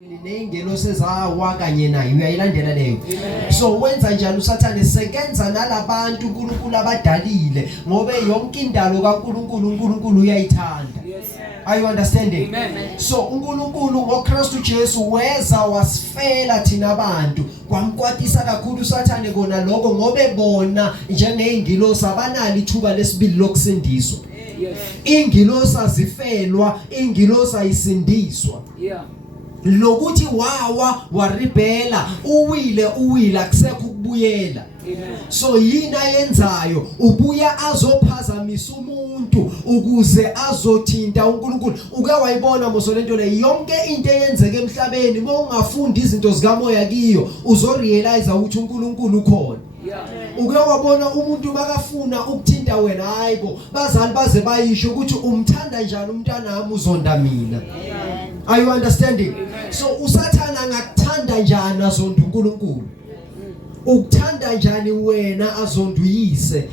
Nengelo sezawa kanye nayo uyayilandela leyo. So wenza njalo usathane sekenza nalabantu uNkulunkulu abadalile ngoba yonke indalo kaNkulunkulu uyayithanda. Are you understanding? Amen. So uNkulunkulu ngoKristu Jesu weza wasifela thina abantu kwamkwatisa kakhulu usathane kona lokho ngoba bona njengeingilosi abanalo ithuba lesibili lokusindiswa. Ingilosi zifelwa, ingilosi ayisindiswa. Lokuthi waribela uwile akusekho ukubuyela. So yina yenzayo ubuya azophazamisa umuntu ukuze azothinta uNkulunkulu. Uke wayibona moso lento le yonke into eyenzeke emhlabeni uma ungafunda izinto zikamoya kiyo uzorealize ukuthi uNkulunkulu ukhona. Uke wabona umuntu makafuna ukuthinta wena hayibo bazali baze bayisho ukuthi umthanda njani umntana wami uzonda mina. Are you understanding? So usathana ngakuthanda njani azonda uNkulunkulu. Ukuthanda njani wena azonduyise.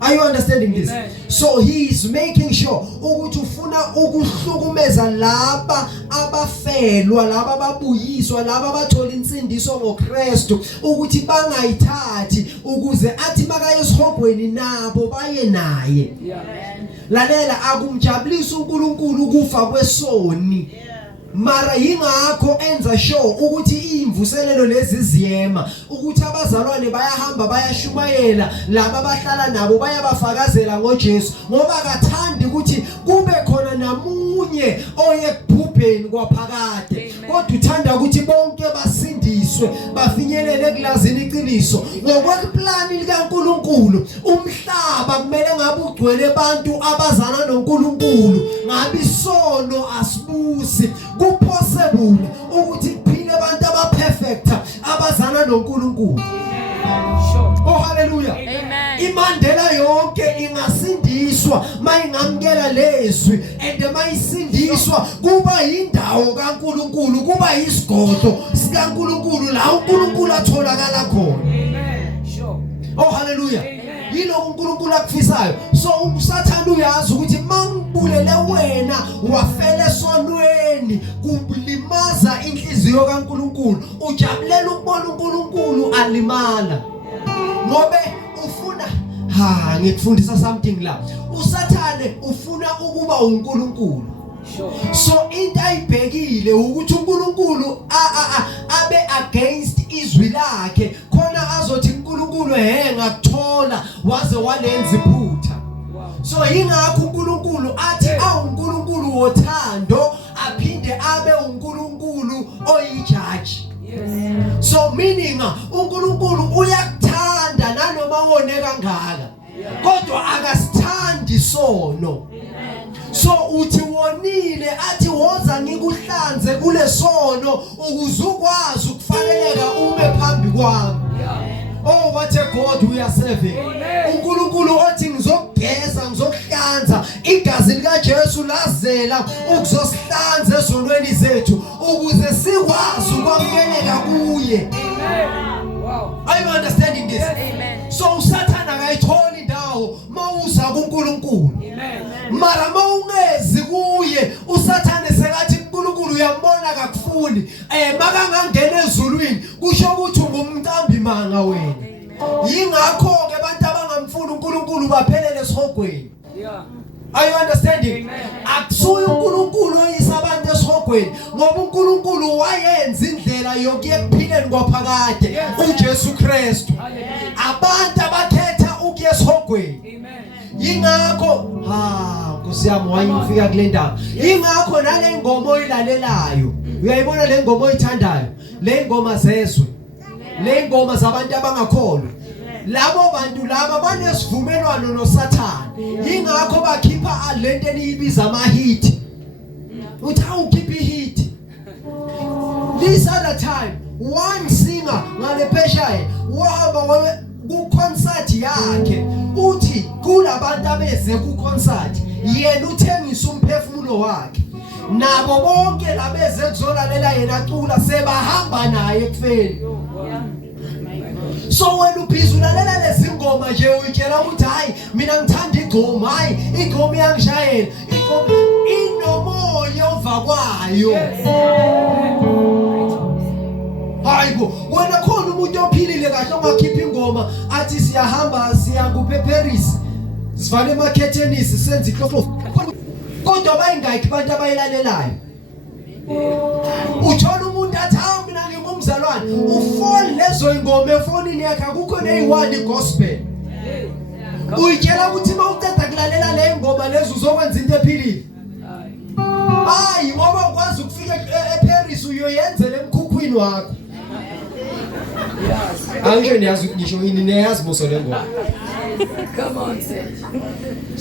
Are you understanding this? So he is making sure ukuthi ufuna ukuhlukumeza laba abafelwa, laba ababuyiswa, laba abathola insindiso ngoKristu ukuthi bangayithathi ukuze athi makaye esihogweni nabo baye naye. Lalela akumjabulisa uNkulunkulu ukufa kwesoni. Mara yingakho enza sure ukuthi imvuselelo lezi ziyema ukuthi abazalwane bayahamba bayashumayela laba abahlala nabo bayabafakazela ngoJesu ngoba akathandi ukuthi kube khona namunye oyekubhubheni kwaphakade kodwa uthanda ukuthi bonke basindiswe bafinyelele ekulazini iqiniso ngokweplani likaNkulunkulu. Umhlaba kumele ngabe ugcwele abantu abazana noNkulunkulu ngabe isono asibusi. Possible ukuthi kuphile abantu abaperfect abazana noNkulunkulu. Oh hallelujah. Imandela yonke ingasindiswa mayingamkela lezwi and mayisindiswa kuba indawo kaNkulunkulu kuba isigodlo sikaNkulunkulu la uNkulunkulu atholakala khona. Oh hallelujah. Yilo uNkulunkulu akufisayo. So usathana uyazi ukuthi mangibulele wena wafela esonweni kulimaza inhliziyo kaNkulunkulu ujabulela ukubona uNkulunkulu alimala ngobe ufuna ngikufundisa something la usathane ufuna ukuba uNkulunkulu. So into ayibhekile ukuthi uNkulunkulu abe against izwi lakhe khona azothi uNkulunkulu ngakuthola waze walenza iphutha. So yingakho uNkulunkulu athi awuNkulunkulu wothando aphinde abe uNkulunkulu oyijaji. So meaning uNkulunkulu uyakuthanda nanoma wone kangaka kodwa akasithandi sono. So uthi wonile athi woza ngikuhlanze kule sono ukuze ukwazi ukufaneleka ume phambi kwami. Oh what a God we are serving. uNkulunkulu othi ngizokugeza ngizokuhlanza igazi lika Jesu lazela ukuzosihlanza esonweni zethu ukuze sikwazi ukwamukeleka kuye. Are you understanding this? So usathana akayitholi indawo mawuza kuNkulunkulu. Mara mawungezi kuye usathane sekathi uNkulunkulu uyambona kakufuni makangangena ezulwini kusho ukuthi ungumntambi manga wena. Yingakho ke abantu abangamfuni uNkulunkulu baphelele esihogweni. Are you understanding? Akusuye uNkulunkulu oyisa abantu esihogweni ngoba uNkulunkulu wayenza indlela yokuya ekuphileni kwaphakade uJesu Kristu. Abantu abakhetha ukuya esihogweni. Yingakho Nkosi yami wayifika kule ndawo. Yingakho nale ngoma oyilalelayo uyayibona le ngoma oyithandayo le ngoma zezwe le ngoma zabantu abangakholwa labo bantu laba banesivumelwano noSathane. Yingakho bakhipha lento eniyibiza ama-hit. Uthi awukhipha i-hit. This other time one singer ngale pheshaye wahamba ku-concert yakhe uthi kulabantu abeze ku-concert yena uthengisa umphefumulo wakhe nabo bonke labeze kuzolalela yena acula sebahamba naye ekufeni. So wena ubhizi ulalela lezi ngoma nje uyitshela ukuthi hayi mina ngithanda igqomo hayi igqomo iyangishayela igqomo inomoya ovakwayo. Bible wena khona umuntu ophilile kahle ongakhipha ingoma athi siyahamba siya kuParis sivale emakhethenisi senze ihloko kodwa bayingakhi abantu abayilalelayo uthola umuntu athi hawu mina ngingumzalwane ufone lezo ingoma efonini yakhe akukho neyiwani gospel uyitshela ukuthi mawuceda kulalela le ngoma lezo uzokwenza into ephilile hayi ngoba ukwazi ukufika eParis uyoyenzela emkhukhwini wakho anje niyazi ngisho yini niyazi muso le ngoma come on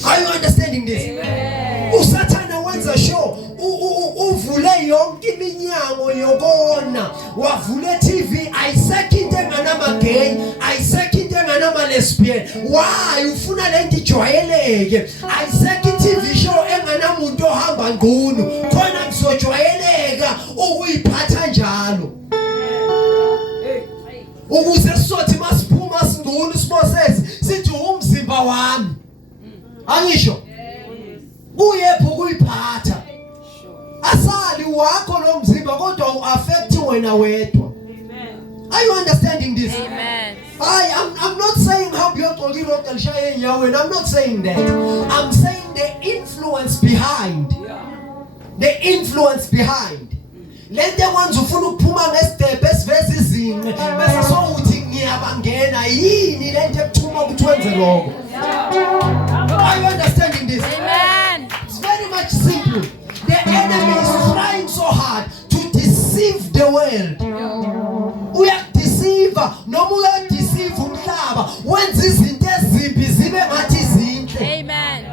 are you understanding this usathana wenza show uvule yonke iminyango yokona wavule TV ayisekho into enganama gay ayisekho into enganama lesbian why ufuna lento ijwayeleke ayisekho TV show enganamuntu ohamba ngqunu khona kuzojwayeleka ukuyiphatha njalo ukuze sothi masiphuma singqunu sibosese sithi umzimba wami angisho kuyepho kuyiphatha asali wakho lo mzimba kodwa uaffect wena wedwa are you understanding this amen I'm not saying how biyogqokile oqelishaye enyaweni I'm not saying that I'm saying the influence behind lento ekwenza ufuna ukuphuma ngesidebe esiveza izinqe bese sowuthi ngiyabangena yini lento ekuthuma ukuthi wenze lokho are you understanding this amen it's very much simple the enemy is trying so hard to deceive the world uyakudeceive noma uyadeceive umhlaba wenza izinto ezimbi zibe ngathi izinhle amen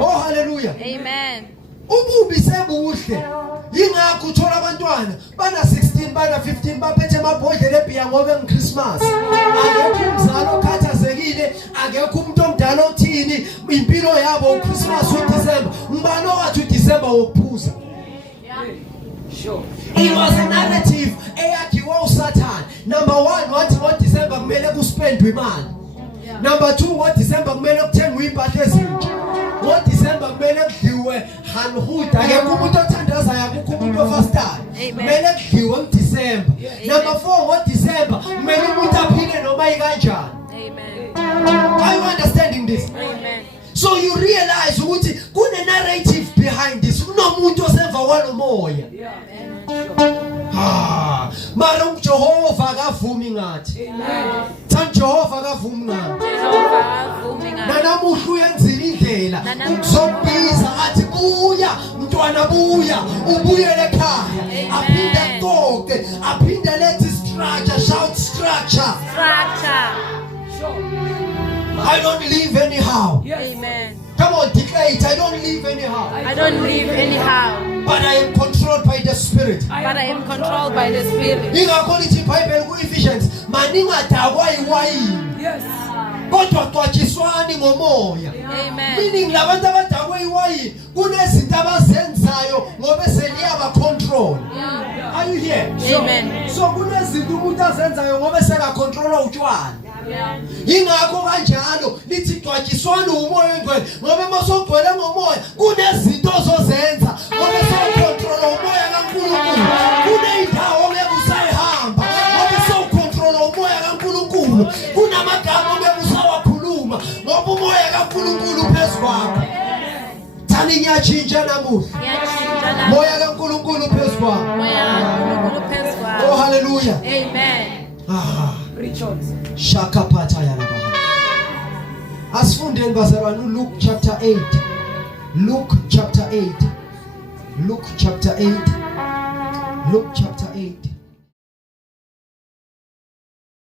oh hallelujah amen ububi sebuhle ingakho uthola abantwana bana 16 bana 15 baphethe amabhodlela ebiya ngoba ngeChristmas akekho umzalo okhathazekile akekho umuntu omdala othini impilo yabo uChristmas uDecember ngibani owathi uDecember wokuphuza sure it was a narrative eyakhiwa uSatan number 1 wathi ngoDecember kumele kuspendwe imali number 2 ngoDecember kumele kuthengwe impahla ezintsha ngoDecember kumele kudliwe hanhood akekho umuntu othandaza yakho umuntu ofastayo kumele kudliwe ngoDecember number 4 ngoDecember kumele umuntu aphile noma ikanjani amen are you understanding this amen so you realize ukuthi kune narrative behind this kunomuntu osemva kwalomoya mara uJehova akavumi ngathi amen Jehova akavumi ngathi nanamuhla uyenzile indlela ukuzobiza athi buya mntwana buya ubuyele ekhaya aphinde aqoqe aphinde lethi structure shout structure I don't live anyhow amen come on declare it I don't live anyhow I don't live anyhow but I am controlled by the spirit ingakho lithi iBhayibheli ku-Ephesians maningadakwa iwayini yes kodwa xwatshiswani ngomoya amen meaning labantu abadakwe iwayini kunezinto abazenzayo ngoba seliyaba control are you here amen so kunezinto umuntu azenzayo ngoba seka control utshwala ingakho kanjalo lithi xwatshiswani umoya engcwele ngoba masogcwele ngomoya kunezinto ozozenza ngoba socontrol umoya kaNkulunkulu kuneyindawo okusayihamba ngoba socontrol umoya kaNkulunkulu kunamagama obusawakhuluma ngoba umoya kaNkulunkulu phezulu thani ngiyatshintsha namuhla moya kaNkulunkulu phezulu oh hallelujah amen shaka pataya labaha asifundeni bazalwane uLuke chapter 8 Luke chapter 8